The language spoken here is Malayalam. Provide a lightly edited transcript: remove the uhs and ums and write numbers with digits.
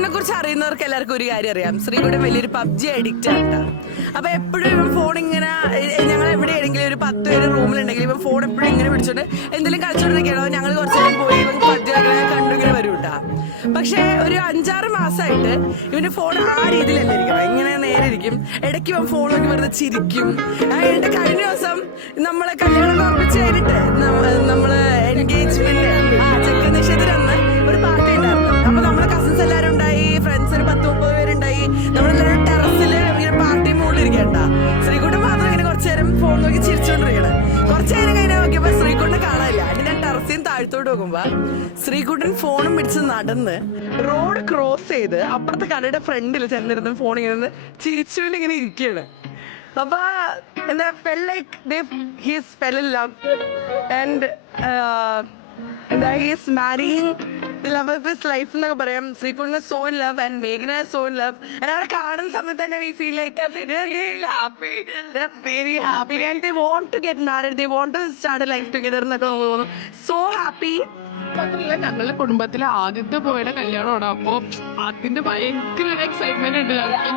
ശ്രീകുട്ടിനെ കുറിച്ച് അറിയുന്നവർക്ക് എല്ലാവർക്കും ഒരു കാര്യം അറിയാം. ശ്രീകുട്ടൻ വലിയൊരു പബ്ജി അഡിക്റ്റ് ആണ്. അപ്പൊ എപ്പോഴും ഇവൻ ഫോൺ ഇങ്ങനെ, ഞങ്ങൾ എവിടെയാണെങ്കിലും ഒരു 10 പേര് റൂമിലുണ്ടെങ്കിൽ ഇവൻ ഫോൺ എപ്പോഴും ഇങ്ങനെ പിടിച്ചോണ്ട് എന്തെങ്കിലും കളിച്ചോണ്ടിരിക്കണോ. ഞങ്ങൾ കുറച്ച് നേരം പോയി ഇവൻ പബ്ജി കണ്ടു ഇങ്ങനെ വരും കേട്ടാ. പക്ഷെ ഒരു 5-6 മാസമായിട്ട് ഇവന്റെ ഫോൺ ആ രീതിയിലല്ല ഇരിക്കണം, ഇങ്ങനെ നേരെ ഇരിക്കും. ഇടയ്ക്ക് ഇവൻ ഫോൺ നോക്കി വെറുതെ ചിരിക്കും. എന്നിട്ട് കഴിഞ്ഞ ദിവസം നമ്മളെ കല്യാണം ഉറപ്പിച്ച് കഴിഞ്ഞിട്ട് നമ്മള് എൻഗേജ്മെന്റ് ചെക്ക് നിഷേധത്തിന് അന്ന് ഒരു പാർട്ടി ഉണ്ടായിരുന്നു. അപ്പൊ നമ്മളെ കസിൻസ് എല്ലാരും ഉണ്ടായി, ഫ്രണ്ട്സ് ഒരു 10-30 പേരുണ്ടായി. നമ്മളെല്ലാവരും ടെറസിൽ ഇങ്ങനെ പാർട്ടി മൂടിയിരിക്കണ്ട. ശ്രീകുട്ടൻ മാത്രം ഇങ്ങനെ കുറച്ചു നേരം ഫോൺ നോക്കി ചിരിച്ചോണ്ടിരിക്കണം. കുറച്ചു നേരം കഴിഞ്ഞാൽ നോക്കിയപ്പോ ശ്രീകുട്ടനെ കാണാനില്ല. അതിന് ഞാൻ ടെറസിൽ താഴ്ത്തോട്ട് നോക്കുമ്പോ ശ്രീകുട്ടൻ ഫോണും പിടിച്ച് നടന്ന് റോഡ് ക്രോസ് ചെയ്ത് അപ്പുറത്തെ കടയുടെ ഫ്രണ്ടിൽ ചെന്നിരുന്ന് ഫോൺ ഇങ്ങനെ ചിരിച്ചുകൊണ്ട് ഇങ്ങനെ ഇരിക്കുകയാണ്. അപ്പൊ എന്താ felt like he's fell in love and he's marrying the love of his life എന്നൊക്കെ പറയാം. Sreekuttan so in love and Meghna is so in love. and അവരെ കാണുന്ന സമയത്ത് തന്നെ we feel like they're really happy, they're very happy and they want to get married, they want to start a life together എന്നൊക്കെ തോന്നുന്നു. so happy. മാത്രമല്ല ഞങ്ങളുടെ കുടുംബത്തിലെ ആദ്യത്തെ പോയുടെ കല്യാണമാണ്. അപ്പൊ അതിന്റെ ഭയങ്കര എക്സൈറ്റ്മെന്റ് ഉണ്ട് ഞങ്ങൾക്ക്.